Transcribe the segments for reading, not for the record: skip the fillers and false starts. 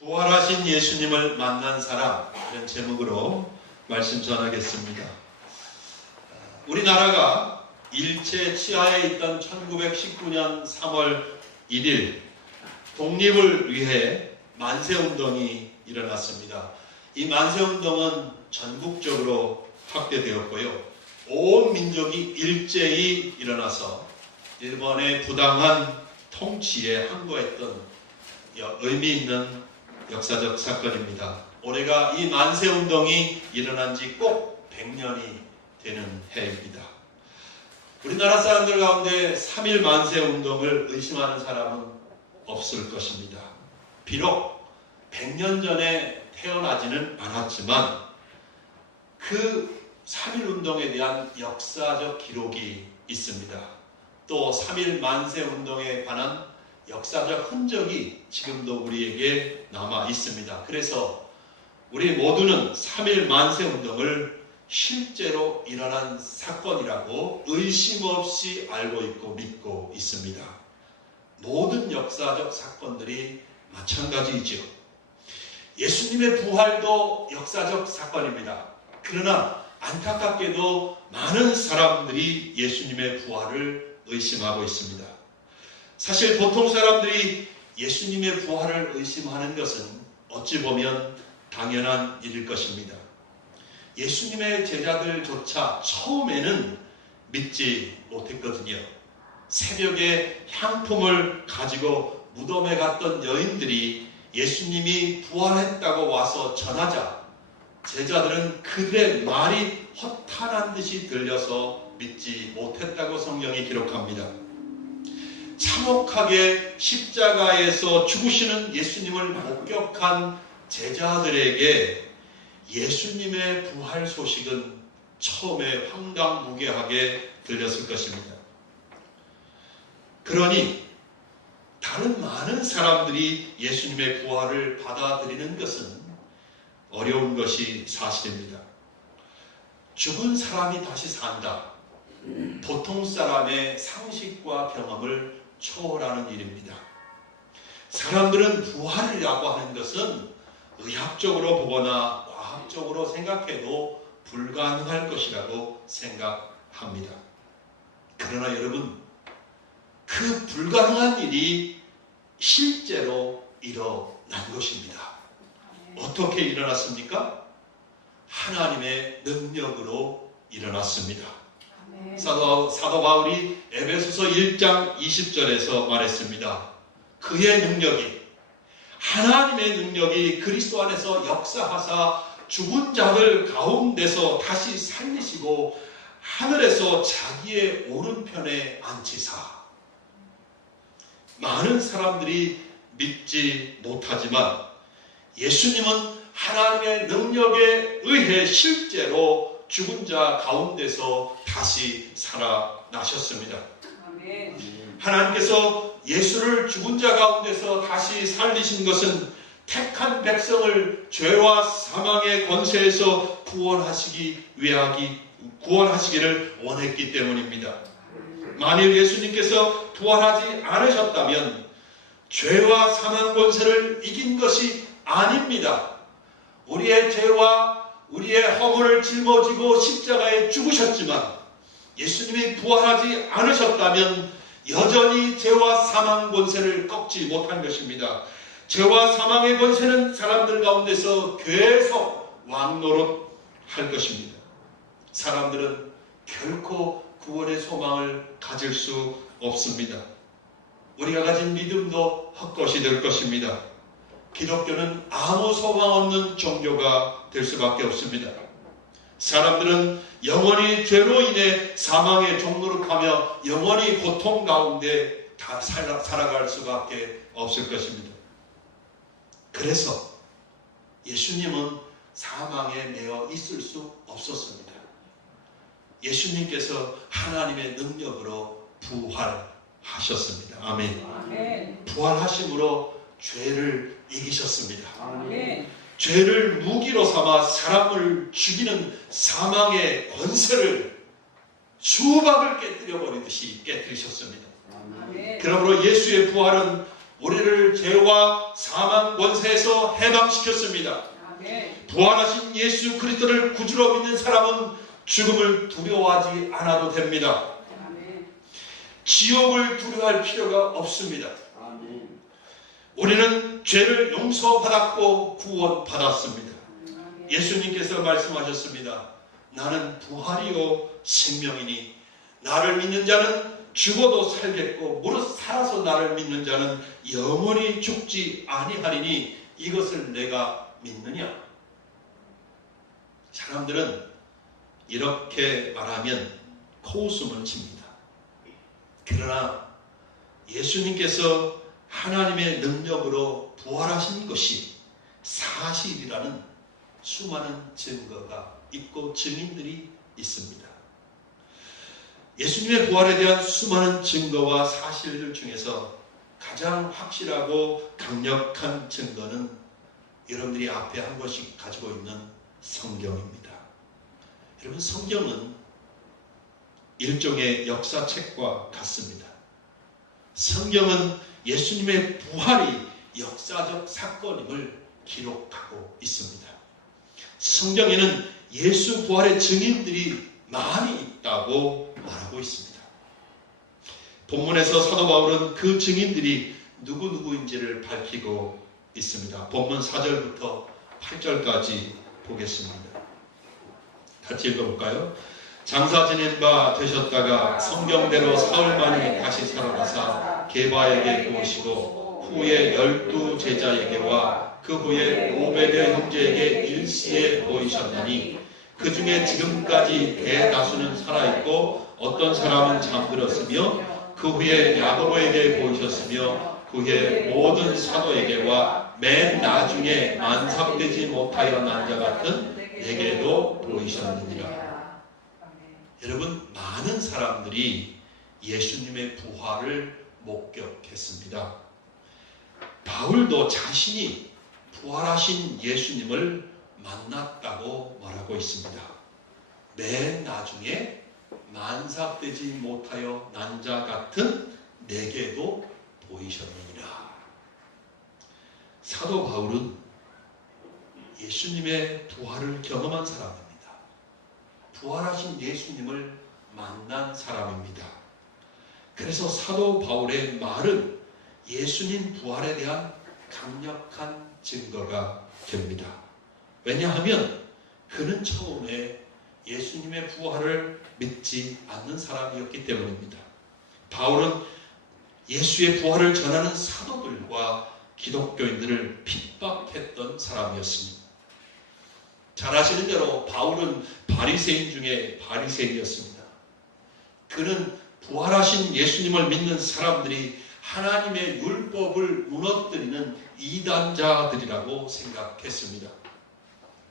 부활하신 예수님을 만난 사람, 이런 제목으로 말씀 전하겠습니다. 우리나라가 일제 치하에 있던 1919년 3월 1일 독립을 위해 만세운동이 일어났습니다. 이 만세운동은 전국적으로 확대되었고요. 온 민족이 일제히 일어나서 일본의 부당한 통치에 항거했던 의미 있는 역사적 사건입니다. 올해가 이 만세운동이 일어난 지 꼭 100년이 되는 해입니다. 우리나라 사람들 가운데 3.1 만세운동을 의심하는 사람은 없을 것입니다. 비록 100년 전에 태어나지는 않았지만 그 3.1 운동에 대한 역사적 기록이 있습니다. 또 3.1 만세운동에 관한 역사적 흔적이 지금도 우리에게 남아 있습니다. 그래서 우리 모두는 3.1 만세운동을 실제로 일어난 사건이라고 의심 없이 알고 있고 믿고 있습니다. 모든 역사적 사건들이 마찬가지이죠. 예수님의 부활도 역사적 사건입니다. 그러나 안타깝게도 많은 사람들이 예수님의 부활을 의심하고 있습니다. 사실 보통 사람들이 예수님의 부활을 의심하는 것은 어찌 보면 당연한 일일 것입니다. 예수님의 제자들조차 처음에는 믿지 못했거든요. 새벽에 향품을 가지고 무덤에 갔던 여인들이 예수님이 부활했다고 와서 전하자 제자들은 그들의 말이 허탄한 듯이 들려서 믿지 못했다고 성경이 기록합니다. 참혹하게 십자가에서 죽으시는 예수님을 목격한 제자들에게 예수님의 부활 소식은 처음에 황당무계하게 들렸을 것입니다. 그러니 다른 많은 사람들이 예수님의 부활을 받아들이는 것은 어려운 것이 사실입니다. 죽은 사람이 다시 산다. 보통 사람의 상식과 경험을 초월하는 일입니다. 사람들은 부활이라고 하는 것은 의학적으로 보거나 과학적으로 생각해도 불가능할 것이라고 생각합니다. 그러나 여러분, 그 불가능한 일이 실제로 일어난 것입니다. 어떻게 일어났습니까? 하나님의 능력으로 일어났습니다. 사도 바울이 에베소서 1장 20절에서 말했습니다. 그의 능력이, 하나님의 능력이 그리스도 안에서 역사하사 죽은 자들 가운데서 다시 살리시고 하늘에서 자기의 오른편에 앉히사. 많은 사람들이 믿지 못하지만 예수님은 하나님의 능력에 의해 실제로 죽은 자 가운데서 다시 살아나셨습니다. 하나님께서 예수를 죽은 자 가운데서 다시 살리신 것은 택한 백성을 죄와 사망의 권세에서 구원하시기를 원했기 때문입니다. 만일 예수님께서 부활하지 않으셨다면 죄와 사망 권세를 이긴 것이 아닙니다. 우리의 죄와 우리의 허물을 짊어지고 십자가에 죽으셨지만 예수님이 부활하지 않으셨다면 여전히 죄와 사망 권세를 꺾지 못한 것입니다. 죄와 사망의 권세는 사람들 가운데서 계속 왕노릇할 것입니다. 사람들은 결코 구원의 소망을 가질 수 없습니다. 우리가 가진 믿음도 헛것이 될 것입니다. 기독교는 아무 소망 없는 종교가 될 수밖에 없습니다. 사람들은 영원히 죄로 인해 사망의 종노릇하며 영원히 고통 가운데 다 살아갈 수밖에 없을 것입니다. 그래서 예수님은 사망에 매여 있을 수 없었습니다. 예수님께서 하나님의 능력으로 부활하셨습니다. 아멘. 부활하심으로 죄를 이기셨습니다. 죄를 무기로 삼아 사람을 죽이는 사망의 권세를 수박을 깨뜨려 버리듯이 깨뜨리셨습니다. 그러므로 예수의 부활은 우리를 죄와 사망 권세에서 해방시켰습니다. 부활하신 예수 그리스도를 구주로 믿는 사람은 죽음을 두려워하지 않아도 됩니다. 지옥을 두려워할 필요가 없습니다. 우리는 죄를 용서받았고 구원받았습니다. 예수님께서 말씀하셨습니다. 나는 부활이요 생명이니 나를 믿는 자는 죽어도 살겠고 무릇 살아서 나를 믿는 자는 영원히 죽지 아니하리니 이것을 내가 믿느냐? 사람들은 이렇게 말하면 코웃음을 칩니다. 그러나 예수님께서 하나님의 능력으로 부활하신 것이 사실이라는 수많은 증거가 있고 증인들이 있습니다. 예수님의 부활에 대한 수많은 증거와 사실들 중에서 가장 확실하고 강력한 증거는 여러분들이 앞에 한 권씩 가지고 있는 성경입니다. 여러분, 성경은 일종의 역사책과 같습니다. 성경은 예수님의 부활이 역사적 사건임을 기록하고 있습니다. 성경에는 예수 부활의 증인들이 많이 있다고 말하고 있습니다. 본문에서 사도 바울은 그 증인들이 누구누구인지를 밝히고 있습니다. 본문 4절부터 8절까지 보겠습니다. 같이 읽어볼까요? 장사 지낸 바 되셨다가 성경대로 사흘만에 다시 살아나사 게바에게 오시고 후에 12 제자에게와 그 후에 500여 형제에게 일시에 보이셨나니 그 중에 지금까지 대다수는 살아있고 어떤 사람은 잠들었으며 그 후에 야고보에게 보이셨으며 그 후에 모든 사도에게와 맨 나중에 만삭되지 못하여 난 자 같은 내게도 보이셨느니라. 여러분, 많은 사람들이 예수님의 부활을 목격했습니다. 바울도 자신이 부활하신 예수님을 만났다고 말하고 있습니다. 맨 나중에 만삭되지 못하여 난 자 같은 내게도 보이셨느니라. 사도 바울은 예수님의 부활을 경험한 사람입니다. 부활하신 예수님을 만난 사람입니다. 그래서 사도 바울의 말은 예수님 부활에 대한 강력한 증거가 됩니다. 왜냐하면 그는 처음에 예수님의 부활을 믿지 않는 사람이었기 때문입니다. 바울은 예수의 부활을 전하는 사도들과 기독교인들을 핍박했던 사람이었습니다. 잘 아시는 대로 바울은 바리새인 중에 바리새인이었습니다. 그는 부활하신 예수님을 믿는 사람들이 하나님의 율법을 무너뜨리는 이단자들이라고 생각했습니다.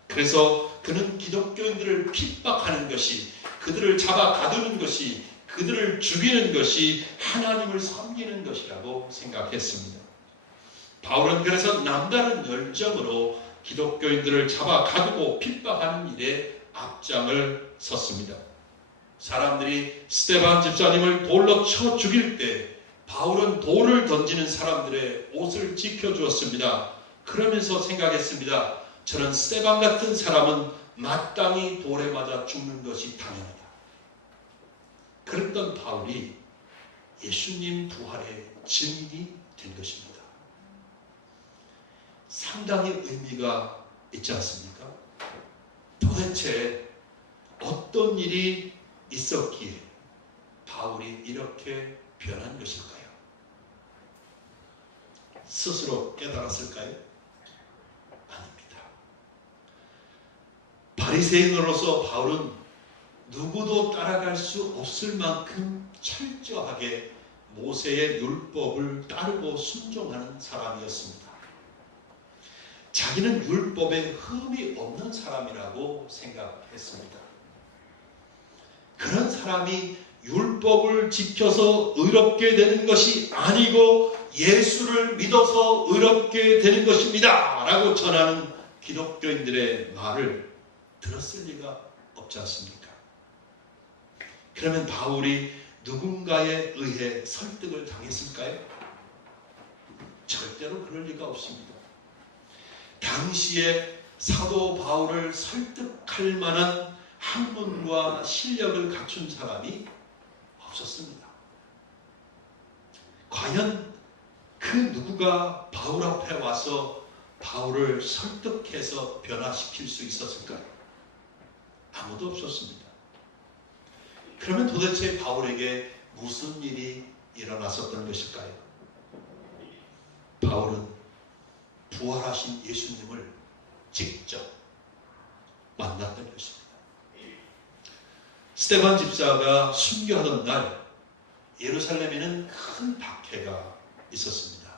그래서 그는 기독교인들을 핍박하는 것이, 그들을 잡아 가두는 것이, 그들을 죽이는 것이 하나님을 섬기는 것이라고 생각했습니다. 바울은 그래서 남다른 열정으로 기독교인들을 잡아 가두고 핍박하는 일에 앞장을 섰습니다. 사람들이 스데반 집사님을 돌로 쳐 죽일 때 바울은 돌을 던지는 사람들의 옷을 지켜주었습니다. 그러면서 생각했습니다. 저는 스데반 같은 사람은 마땅히 돌에 맞아 죽는 것이 당연하다. 그랬던 바울이 예수님 부활의 증인이 된 것입니다. 상당히 의미가 있지 않습니까? 도대체 어떤 일이 있었기에 바울이 이렇게 변한 것일까요? 스스로 깨달았을까요? 아닙니다. 바리새인으로서 바울은 누구도 따라갈 수 없을 만큼 철저하게 모세의 율법을 따르고 순종하는 사람이었습니다. 자기는 율법에 흠이 없는 사람이라고 생각했습니다. 그런 사람이 율법을 지켜서 의롭게 되는 것이 아니고 예수를 믿어서 의롭게 되는 것입니다 라고 전하는 기독교인들의 말을 들었을 리가 없지 않습니까? 그러면 바울이 누군가에 의해 설득을 당했을까요? 절대로 그럴 리가 없습니다. 당시에 사도 바울을 설득할 만한 학문과 실력을 갖춘 사람이 없었습니다. 과연 그 누구가 바울 앞에 와서 바울을 설득해서 변화시킬 수 있었을까요? 아무도 없었습니다. 그러면 도대체 바울에게 무슨 일이 일어났었던 것일까요? 바울은 부활하신 예수님을 직접 만났던 것입니다. 스데반 집사가 순교하던 날 예루살렘에는 큰 박해가 있었습니다.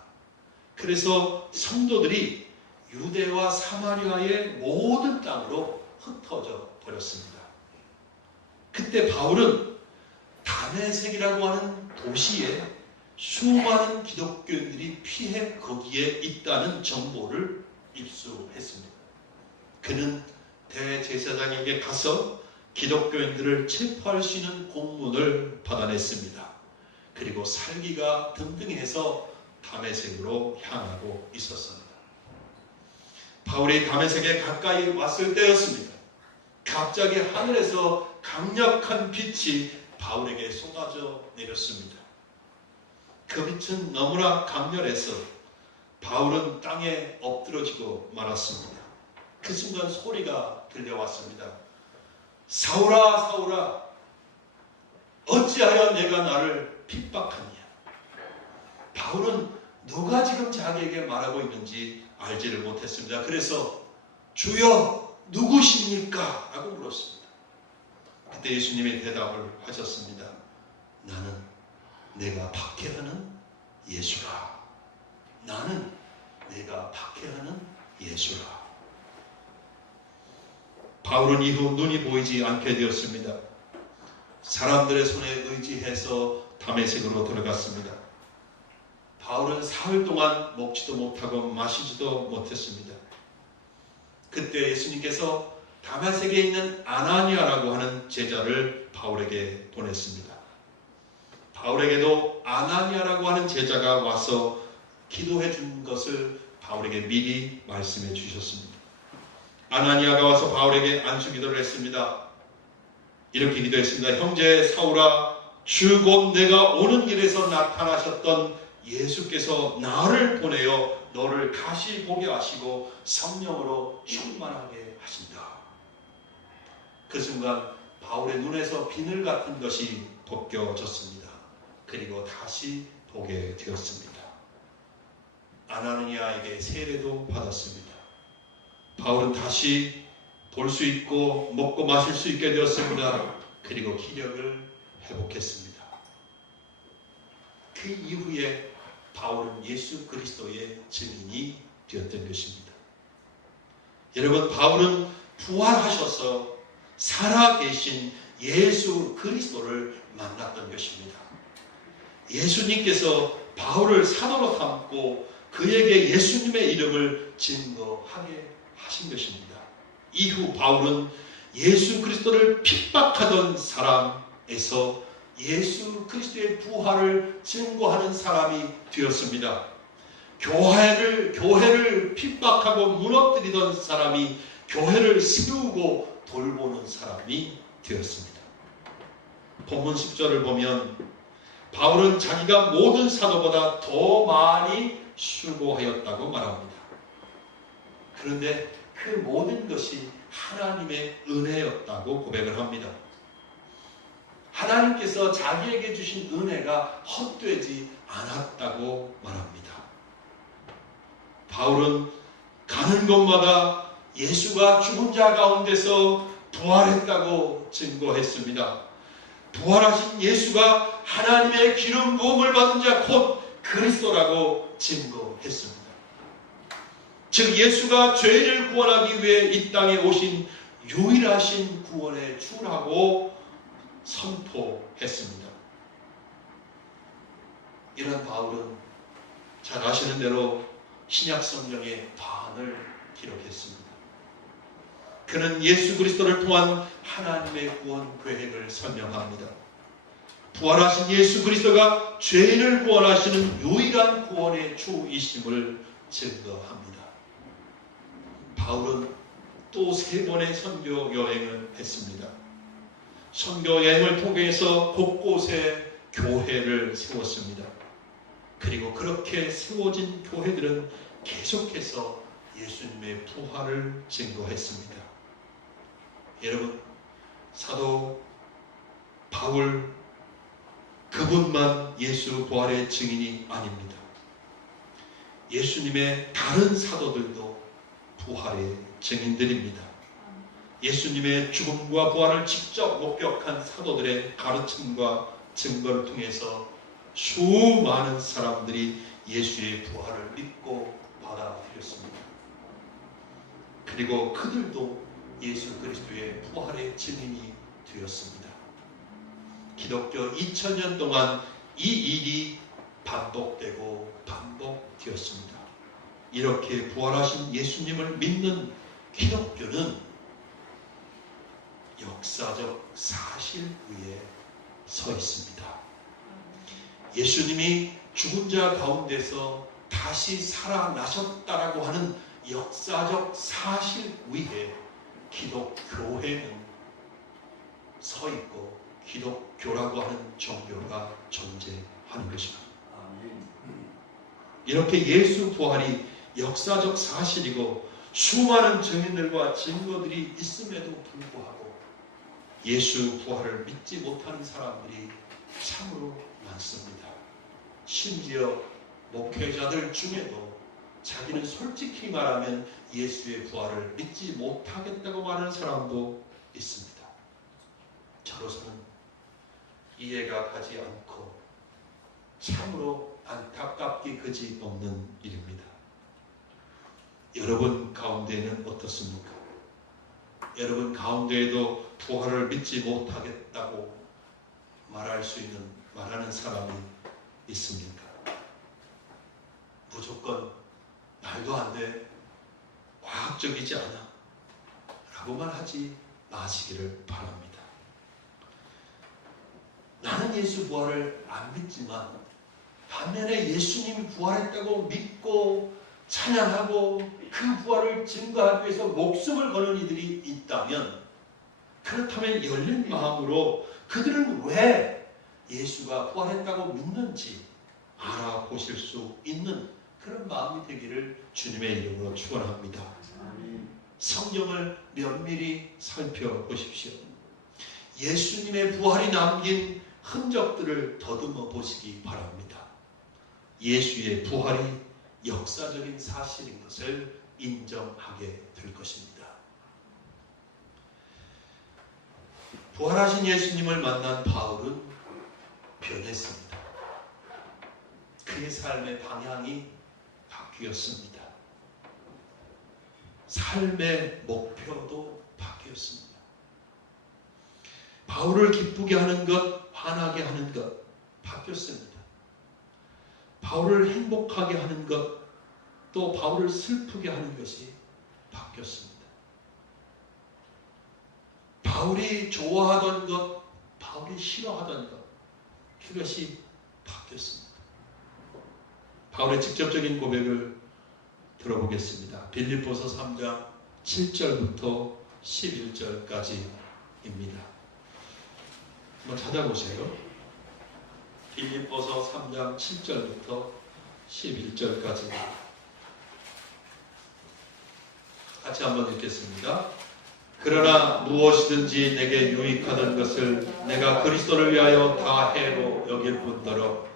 그래서 성도들이 유대와 사마리아의 모든 땅으로 흩어져 버렸습니다. 그때 바울은 다메섹이라고 하는 도시에 수많은 기독교인들이 피해 거기에 있다는 정보를 입수했습니다. 그는 대제사장에게 가서 기독교인들을 체포할 수 있는 공문을 받아냈습니다. 그리고 살기가 등등해서 다메섹으로 향하고 있었습니다. 바울이 다메섹에 가까이 왔을 때였습니다. 갑자기 하늘에서 강력한 빛이 바울에게 쏟아져 내렸습니다. 그 빛은 너무나 강렬해서 바울은 땅에 엎드러지고 말았습니다. 그 순간 소리가 들려왔습니다. 사울아, 사울아, 어찌하여 내가 나를 핍박하냐? 바울은 누가 지금 자기에게 말하고 있는지 알지를 못했습니다. 그래서 주여 누구십니까? 라고 물었습니다. 그때 예수님이 대답을 하셨습니다. 나는 내가 박해하는 예수라. 나는 내가 박해하는 예수라. 바울은 이후 눈이 보이지 않게 되었습니다. 사람들의 손에 의지해서 다메섹으로 들어갔습니다. 바울은 사흘 동안 먹지도 못하고 마시지도 못했습니다. 그때 예수님께서 다메섹에 있는 아나니아라고 하는 제자를 바울에게 보냈습니다. 바울에게도 아나니아라고 하는 제자가 와서 기도해 준 것을 바울에게 미리 말씀해 주셨습니다. 아나니아가 와서 바울에게 안수기도를 했습니다. 이렇게 기도했습니다. 형제 사울아, 주 곧 내가 오는 길에서 나타나셨던 예수께서 나를 보내어 너를 다시 보게 하시고 성령으로 충만하게 하신다. 그 순간 바울의 눈에서 비늘 같은 것이 벗겨졌습니다. 그리고 다시 보게 되었습니다. 아나니아에게 세례도 받았습니다. 바울은 다시 볼 수 있고 먹고 마실 수 있게 되었습니다. 그리고 기력을 회복했습니다. 그 이후에 바울은 예수 그리스도의 증인이 되었던 것입니다. 여러분, 바울은 부활하셔서 살아계신 예수 그리스도를 만났던 것입니다. 예수님께서 바울을 사도로 삼고 그에게 예수님의 이름을 증거하게 하신 것입니다. 이후 바울은 예수 그리스도를 핍박하던 사람에서 예수 그리스도의 부활을 증거하는 사람이 되었습니다. 교회를 핍박하고 무너뜨리던 사람이 교회를 세우고 돌보는 사람이 되었습니다. 본문 10절을 보면 바울은 자기가 모든 사도보다 더 많이 수고하였다고 말합니다. 그런데 그 모든 것이 하나님의 은혜였다고 고백을 합니다. 하나님께서 자기에게 주신 은혜가 헛되지 않았다고 말합니다. 바울은 가는 곳마다 예수가 죽은 자 가운데서 부활했다고 증거했습니다. 부활하신 예수가 하나님의 기름 부음을 받은 자 곧 그리스도라고 증거했습니다. 즉 예수가 죄를 구원하기 위해 이 땅에 오신 유일하신 구원의 주라고 선포했습니다. 이런 바울은 잘 아시는 대로 신약 성경의 반을 기록했습니다. 그는 예수 그리스도를 통한 하나님의 구원 계획을 설명합니다. 부활하신 예수 그리스도가 죄인을 구원하시는 유일한 구원의 주이심을 증거합니다. 바울은 또 3번의 선교 여행을 했습니다. 선교 여행을 통해서 곳곳에 교회를 세웠습니다. 그리고 그렇게 세워진 교회들은 계속해서 예수님의 부활을 증거했습니다. 여러분, 사도 바울 그분만 예수 부활의 증인이 아닙니다. 예수님의 다른 사도들도 부활의 증인들입니다. 예수님의 죽음과 부활을 직접 목격한 사도들의 가르침과 증거를 통해서 수많은 사람들이 예수의 부활을 믿고 받아들였습니다. 그리고 그들도 예수 그리스도의 부활의 증인이 되었습니다. 기독교 2000년 동안 이 일이 반복되고 반복되었습니다. 이렇게 부활하신 예수님을 믿는 기독교는 역사적 사실 위에 서 있습니다. 예수님이 죽은 자 가운데서 다시 살아나셨다라고 하는 역사적 사실 위에 기독교회는 서 있고 기독교라고 하는 종교가 존재하는 것입니다. 이렇게 예수 부활이 역사적 사실이고 수많은 증인들과 증거들이 있음에도 불구하고 예수 부활을 믿지 못하는 사람들이 참으로 많습니다. 심지어 목회자들 중에도 자기는 솔직히 말하면 예수의 부활을 믿지 못하겠다고 말하는 사람도 있습니다. 저로서는 이해가 가지 않고 참으로 안타깝기 그지없는 일입니다. 여러분 가운데는 어떻습니까? 여러분 가운데에도 부활을 믿지 못하겠다고 말하는 사람이 있습니까? 무조건 말도 안 돼, 과학적이지 않아 라고만 하지 마시기를 바랍니다. 나는 예수 부활을 안 믿지만 반면에 예수님이 부활했다고 믿고 찬양하고 그 부활을 증거하기 위해서 목숨을 거는 이들이 있다면, 그렇다면 열린 마음으로 그들은 왜 예수가 부활했다고 믿는지 알아보실 수 있는 그런 마음이 되기를 주님의 이름으로 축원합니다. 성경을 면밀히 살펴보십시오. 예수님의 부활이 남긴 흔적들을 더듬어 보시기 바랍니다. 예수의 부활이 역사적인 사실인 것을 인정하게 될 것입니다. 부활하신 예수님을 만난 바울은 변했습니다. 그의 삶의 방향이 바뀌었습니다. 삶의 목표도 바뀌었습니다. 바울을 기쁘게 하는 것, 화나게 하는 것 바뀌었습니다. 바울을 행복하게 하는 것, 또 바울을 슬프게 하는 것이 바뀌었습니다. 바울이 좋아하던 것, 바울이 싫어하던 것, 그것이 바뀌었습니다. 바울의 직접적인 고백을 들어보겠습니다. 빌립보서 3장 7절부터 11절까지입니다. 한번 찾아보세요. 빌립보서 3장 7절부터 11절까지 같이 한번 읽겠습니다. 그러나 무엇이든지 내게 유익하던 것을 내가 그리스도를 위하여 다 해로 여길 뿐더러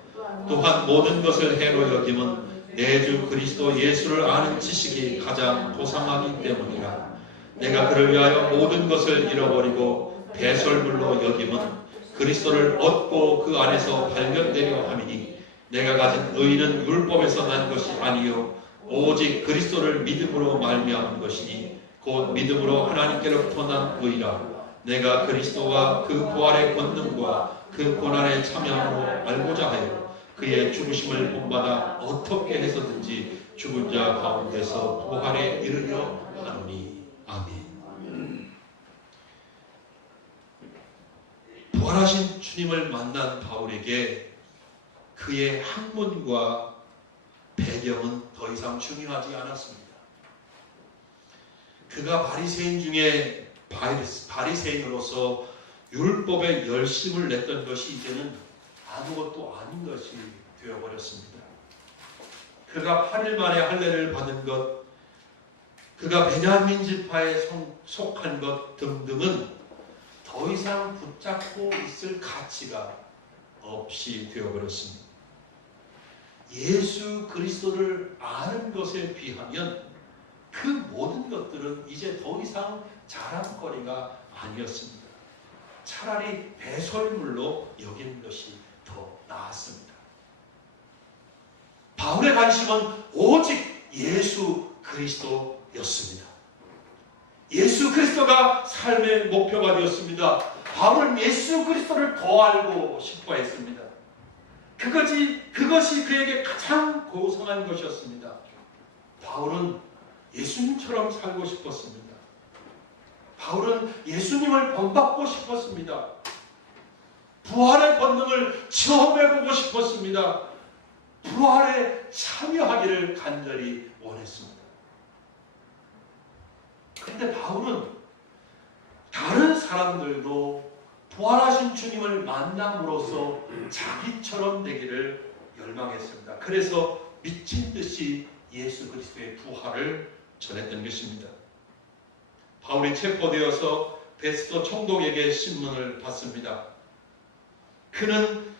또한 모든 것을 해로 여김은 내 주 그리스도 예수를 아는 지식이 가장 도상하기 때문이라. 내가 그를 위하여 모든 것을 잃어버리고 배설물로 여김은 그리스도를 얻고 그 안에서 발견되려 함이니 내가 가진 의는 율법에서 난 것이 아니요 오직 그리스도를 믿음으로 말미암은 것이니 곧 믿음으로 하나님께로부터 난 의라. 내가 그리스도와 그 부활의 권능과 그 고난에 참여함으로 알고자 하여 그의 죽으심을 본받아 어떻게 해서든지 죽은 자 가운데서 부활에 이르려 하노니. 아멘. 부활하신 주님을 만난 바울에게 그의 학문과 배경은 더 이상 중요하지 않았습니다. 그가 바리새인 중에 바리새인으로서 율법에 열심을 냈던 것이 이제는 아무것도 아닌 것이 되어버렸습니다. 그가 8일 만에 할례를 받은 것, 그가 베냐민 지파에 속한 것 등등은 더 이상 붙잡고 있을 가치가 없이 되어버렸습니다. 예수 그리스도를 아는 것에 비하면 그 모든 것들은 이제 더 이상 자랑거리가 아니었습니다. 차라리 배설물로 여기는 것이 더 나았습니다. 바울의 관심은 오직 예수 그리스도였습니다. 예수 그리스도가 삶의 목표가 되었습니다. 바울은 예수 그리스도를 더 알고 싶어 했습니다. 그것이 그에게 가장 고상한 것이었습니다. 바울은 예수님처럼 살고 싶었습니다. 바울은 예수님을 본받고 싶었습니다. 부활의 본능을 체험해보고 싶었습니다. 부활에 참여하기를 간절히 원했습니다. 그런데 바울은 다른 사람들도 부활하신 주님을 만남으로써 자기처럼 되기를 열망했습니다. 그래서 미친 듯이 예수 그리스도의 부활을 전했던 것입니다. 바울이 체포되어서 베스도 총독에게 신문을 받습니다. 그는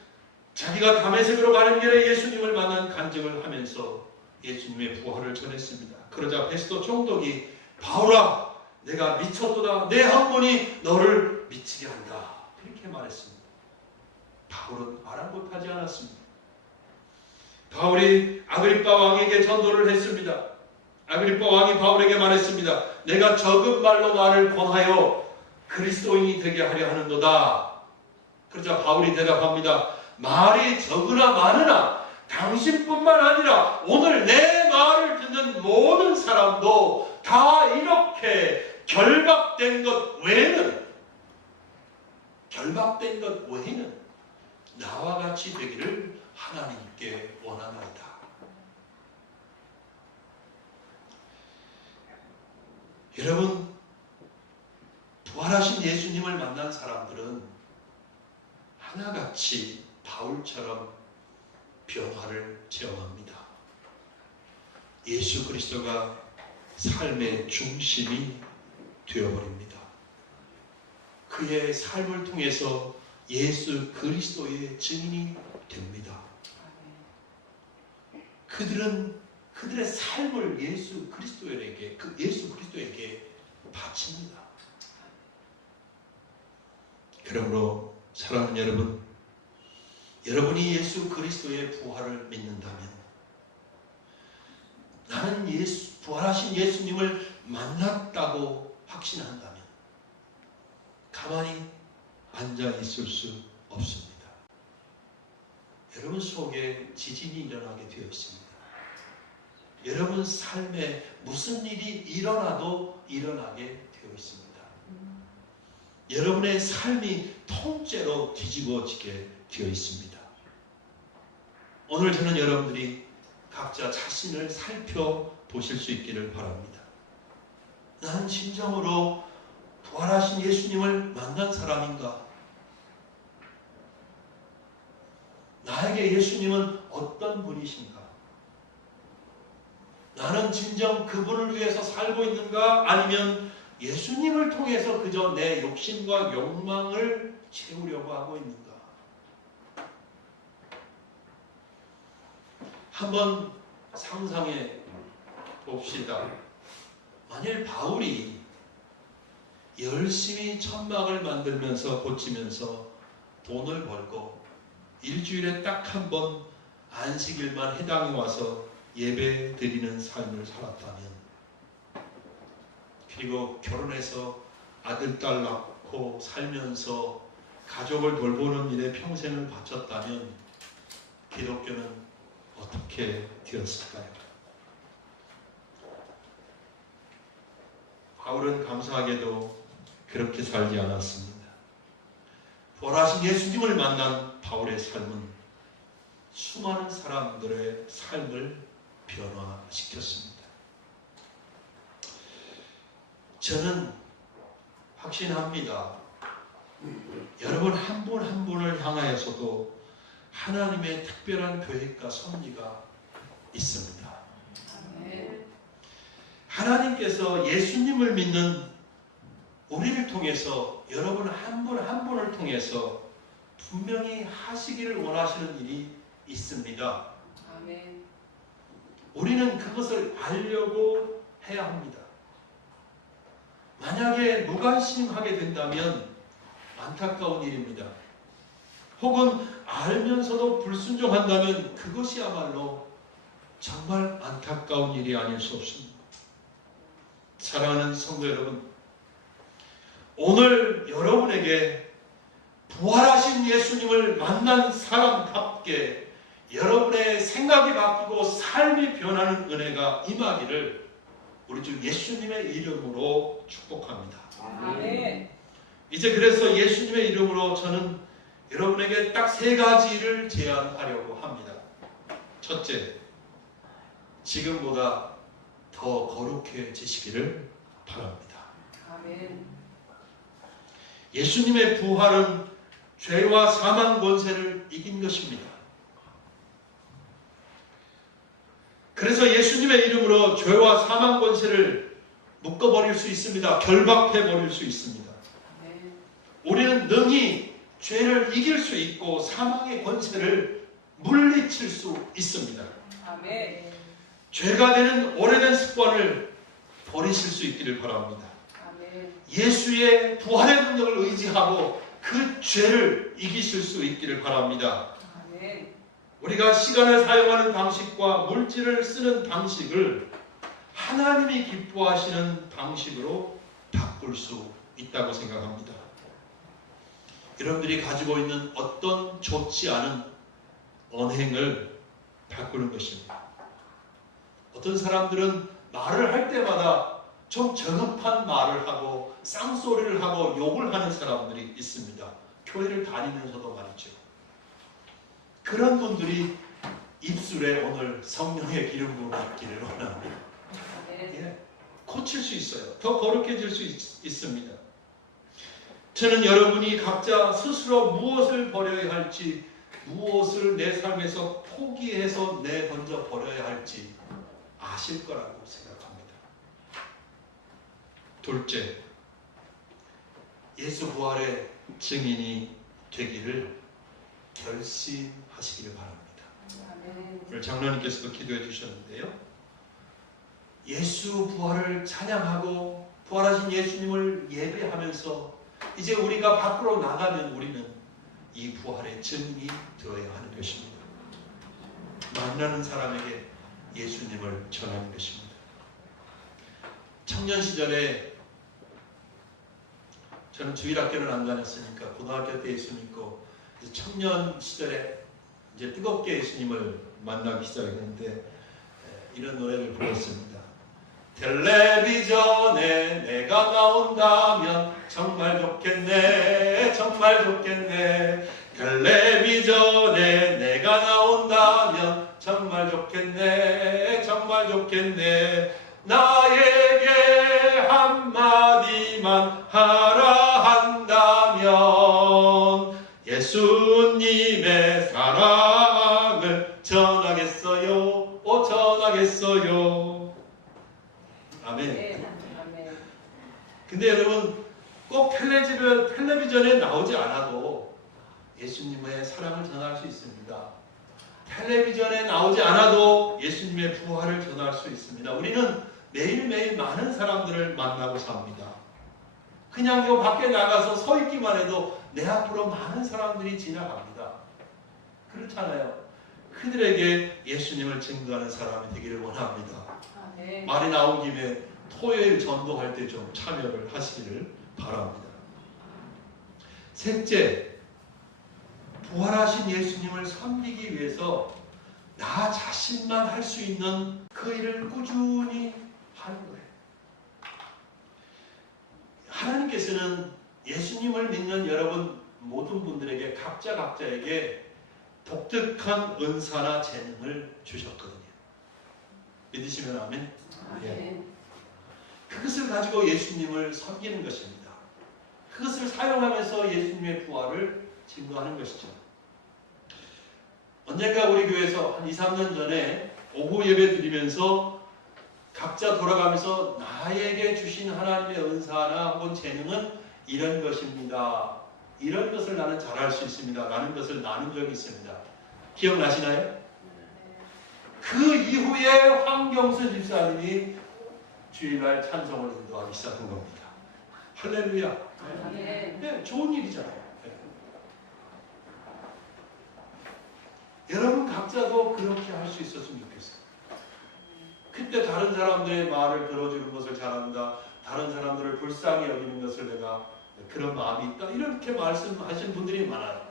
자기가 다메섹으로 가는 길에 예수님을 만난 간증을 하면서 예수님의 부활을 전했습니다. 그러자 베스도 총독이 바울아, 내가 미쳤도다. 내 학문이 너를 미치게 한다. 이렇게 말했습니다. 바울은 아랑곳하지 않았습니다. 바울이 아그리빠 왕에게 전도를 했습니다. 아그리빠 왕이 바울에게 말했습니다. 내가 적은 말로 나를 권하여 그리스도인이 되게 하려 하는도다. 그러자 바울이 대답합니다. 말이 적으나 많으나 당신뿐만 아니라 오늘 내 말을 듣는 모든 사람도 다 이렇게 결박된 것 외에는 나와 같이 되기를 하나님께 원하나이다. 여러분, 부활하신 예수님을 만난 사람들은 하나같이 바울처럼 변화를 체험합니다. 예수 그리스도가 삶의 중심이 되어버립니다. 그의 삶을 통해서 예수 그리스도의 증인이 됩니다. 그들의 삶을 예수 그리스도에게 바칩니다. 그러므로 사랑하는 여러분, 여러분이 예수 그리스도의 부활을 믿는다면, 나는 부활하신 예수님을 만났다고 확신한다면 가만히 앉아 있을 수 없습니다. 여러분 속에 지진이 일어나게 되어 있습니다. 여러분 삶에 무슨 일이 일어나도 일어나게 되어 있습니다. 여러분의 삶이 통째로 뒤집어지게 되어 있습니다. 오늘 저는 여러분들이 각자 자신을 살펴보실 수 있기를 바랍니다. 나는 진정으로 부활하신 예수님을 만난 사람인가? 나에게 예수님은 어떤 분이신가? 나는 진정 그분을 위해서 살고 있는가? 아니면 예수님을 통해서 그저 내 욕심과 욕망을 채우려고 하고 있는가? 한번 상상해 봅시다. 만일 바울이 열심히 천막을 만들면서 고치면서 돈을 벌고 일주일에 딱 한 번 안식일만 해당에 와서 예배 드리는 삶을 살았다면, 그리고 결혼해서 아들, 딸 낳고 살면서 가족을 돌보는 일에 평생을 바쳤다면 기독교는 어떻게 되었을까요? 바울은 감사하게도 그렇게 살지 않았습니다. 부활하신 예수님을 만난 바울의 삶은 수많은 사람들의 삶을 변화시켰습니다. 저는 확신합니다. 여러분 한 분 한 분을 향하여서도 하나님의 특별한 계획과 섭리가 있습니다. 하나님께서 예수님을 믿는 우리를 통해서 여러분 한 분 한 분을 통해서 분명히 하시기를 원하시는 일이 있습니다. 아멘. 우리는 그것을 알려고 해야 합니다. 만약에 무관심하게 된다면 안타까운 일입니다. 혹은 알면서도 불순종한다면 그것이야말로 정말 안타까운 일이 아닐 수 없습니다. 사랑하는 성도 여러분, 오늘 여러분에게 부활하신 예수님을 만난 사람답게 여러분의 생각이 바뀌고 삶이 변하는 은혜가 임하기를 우리 주 예수님의 이름으로 축복합니다. 아멘. 이제 그래서 예수님의 이름으로 저는 여러분에게 딱 세 가지를 제안하려고 합니다. 첫째, 지금보다 더 거룩해지시기를 바랍니다. 아멘. 예수님의 부활은 죄와 사망 권세를 이긴 것입니다. 그래서 예수님의 이름으로 죄와 사망 권세를 묶어버릴 수 있습니다. 결박해버릴 수 있습니다. 아멘. 우리는 능히 죄를 이길 수 있고 사망의 권세를 물리칠 수 있습니다. 아멘. 죄가 되는 오래된 습관을 버리실 수 있기를 바랍니다. 아멘. 예수의 부활의 능력을 의지하고 그 죄를 이기실 수 있기를 바랍니다. 아멘. 우리가 시간을 사용하는 방식과 물질을 쓰는 방식을 하나님이 기뻐하시는 방식으로 바꿀 수 있다고 생각합니다. 여러분들이 가지고 있는 어떤 좋지 않은 언행을 바꾸는 것입니다. 어떤 사람들은 말을 할 때마다 좀 저급한 말을 하고 쌍소리를 하고 욕을 하는 사람들이 있습니다. 교회를 다니면서도 말이죠. 그런 분들이 입술에 오늘 성령의 기름 부음이 있기를 원합니다. 예, 고칠 수 있어요. 더 거룩해질 수 있습니다. 저는 여러분이 각자 스스로 무엇을 버려야 할지, 무엇을 내 삶에서 포기해서 내던져 버려야 할지 아실 거라고 생각합니다. 둘째, 예수 부활의 증인이 되기를 결심하시기를 바랍니다. 오늘 장로님께서도 기도해 주셨는데요. 예수 부활을 찬양하고 부활하신 예수님을 예배하면서 이제 우리가 밖으로 나가면 우리는 이 부활의 증인이 되어야 하는 것입니다. 만나는 사람에게 예수님을 전하는 것입니다. 청년 시절에 저는 주일학교는 안 다녔으니까 고등학교 때 예수 믿고 청년 시절에 이제 뜨겁게 예수님을 만나기 시작했는데 이런 노래를 불렀습니다. 텔레비전에 내가 나온다면 정말 좋겠네, 정말 좋겠네. 텔레비전에 내가 나온다면 정말 좋겠네, 정말 좋겠네. 나에게 한마디만 하라 한다면 예수님의 사랑을 전하겠어요, 전하겠어요. 아멘. 근데 여러분 꼭 텔레비전에 나오지 않아도 예수님의 사랑을 전할 수 있습니다. 텔레비전에 나오지 않아도 예수님의 부활을 전할 수 있습니다. 우리는 매일매일 많은 사람들을 만나고 삽니다. 그냥 요 밖에 나가서 서 있기만 해도 내 앞으로 많은 사람들이 지나갑니다. 그렇잖아요. 그들에게 예수님을 증거하는 사람이 되기를 원합니다. 네. 말이 나온 김에 토요일 전도할 때 좀 참여를 하시기를 바랍니다. 셋째, 부활하신 예수님을 섬기기 위해서 나 자신만 할 수 있는 그 일을 꾸준히 하는 거예요. 하나님께서는 예수님을 믿는 여러분 모든 분들에게 각자에게 독특한 은사나 재능을 주셨거든요. 믿으시면 아멘. 아멘. 그것을 가지고 예수님을 섬기는 것입니다. 그것을 사용하면서 예수님의 부활을 증거하는 것이죠. 언젠가 우리 교회에서 한 2, 3년 전에 오후 예배 드리면서 각자 돌아가면서 나에게 주신 하나님의 은사나 혹은 재능은 이런 것입니다. 이런 것을 나는 잘할 수 있습니다. 라는 것을 나눈 적이 있습니다. 기억나시나요? 그 이후에 황경수 집사님이 주일날 찬송을 인도하기 시작한 겁니다. 할렐루야. 아멘. 네, 좋은 일이잖아요. 네. 여러분 각자도 그렇게 할 수 있었으면 좋겠어요. 그때 다른 사람들의 말을 들어주는 것을 잘한다. 다른 사람들을 불쌍히 여기는 것을 내가 그런 마음이 있다. 이렇게 말씀하시는 분들이 많아요.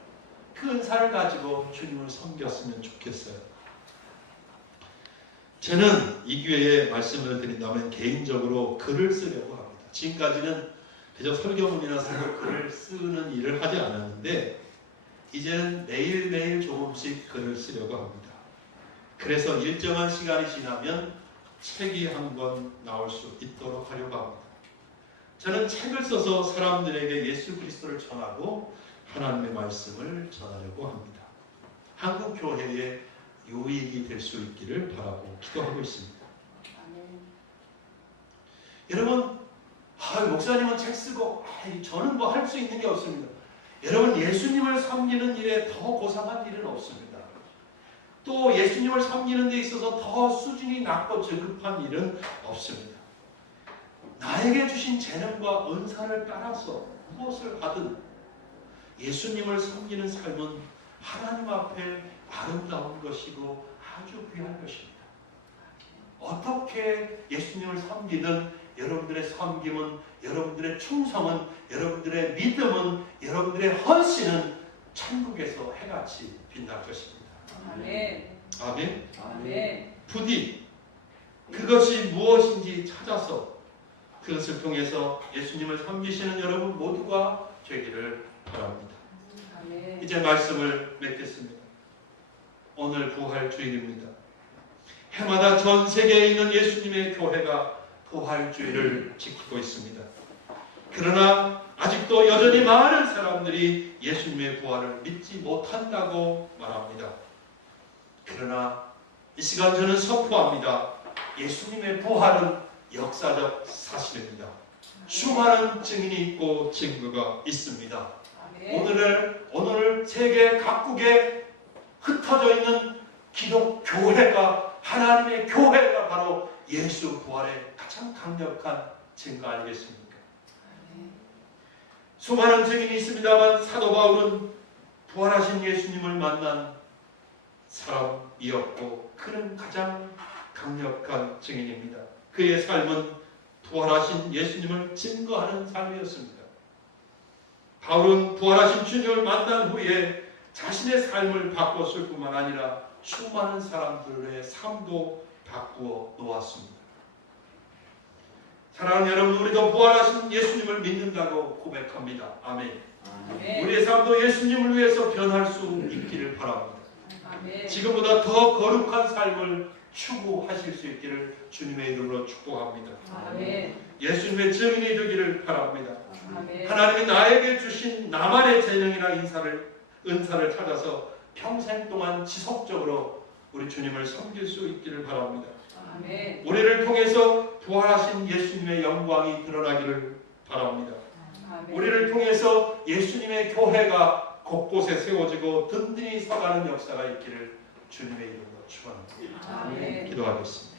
그 은사를 가지고 주님을 섬겼으면 좋겠어요. 저는 이 기회에 말씀을 드린다면 개인적으로 글을 쓰려고 합니다. 지금까지는 그저 설교문이나 설교 글을 쓰는 일을 하지 않았는데 이제는 매일매일 조금씩 글을 쓰려고 합니다. 그래서 일정한 시간이 지나면 책이 한 권 나올 수 있도록 하려고 합니다. 저는 책을 써서 사람들에게 예수 그리스도를 전하고 하나님의 말씀을 전하려고 합니다. 한국 교회에 유익이 될 수 있기를 바라고 기도하고 있습니다. 아멘. 여러분, 목사님은 책 쓰고 저는 뭐 할 수 있는 게 없습니다. 여러분, 예수님을 섬기는 일에 더 고상한 일은 없습니다. 또 예수님을 섬기는 데 있어서 더 수준이 낮고 저급한 일은 없습니다. 나에게 주신 재능과 은사를 따라서 무엇을 하든 예수님을 섬기는 삶은 하나님 앞에 아름다운 것이고 아주 귀한 것입니다. 어떻게 예수님을 섬기든 여러분들의 섬김은, 여러분들의 충성은, 여러분들의 믿음은, 여러분들의 헌신은 천국에서 해같이 빛날 것입니다. 아멘. 아멘. 아멘. 부디 그것이 무엇인지 찾아서 그것을 통해서 예수님을 섬기시는 여러분 모두가 되기를 바랍니다. 아멘. 이제 말씀을 맺겠습니다. 오늘 부활주일입니다. 해마다 전 세계에 있는 예수님의 교회가 부활주일을 지키고 있습니다. 그러나 아직도 여전히 많은 사람들이 예수님의 부활을 믿지 못한다고 말합니다. 그러나 이 시간 저는 선포합니다. 예수님의 부활은 역사적 사실입니다. 수많은 증인이 있고 증거가 있습니다. 아멘. 오늘 세계 각국에 흩어져 있는 기독 교회가, 하나님의 교회가 바로 예수 부활의 가장 강력한 증거 아니겠습니까? 수많은 증인이 있습니다만 사도 바울은 부활하신 예수님을 만난 사람이었고 그는 가장 강력한 증인입니다. 그의 삶은 부활하신 예수님을 증거하는 삶이었습니다. 바울은 부활하신 주님을 만난 후에 자신의 삶을 바꿨을 뿐만 아니라 수많은 사람들의 삶도 바꾸어 놓았습니다. 사랑하는 여러분, 우리도 부활하신 예수님을 믿는다고 고백합니다. 아멘. 아멘. 우리의 삶도 예수님을 위해서 변할 수 있기를 바랍니다. 아멘. 지금보다 더 거룩한 삶을 추구하실 수 있기를 주님의 이름으로 축복합니다. 아멘. 예수님의 증인이 되기를 바랍니다. 아멘. 하나님이 나에게 주신 나만의 재능이나 은사를 찾아서 평생 동안 지속적으로 우리 주님을 섬길 수 있기를 바랍니다. 아멘. 우리를 통해서 부활하신 예수님의 영광이 드러나기를 바랍니다. 아멘. 우리를 통해서 예수님의 교회가 곳곳에 세워지고 든든히 서가는 역사가 있기를 주님의 이름으로 축원합니다. 아멘. 기도하겠습니다.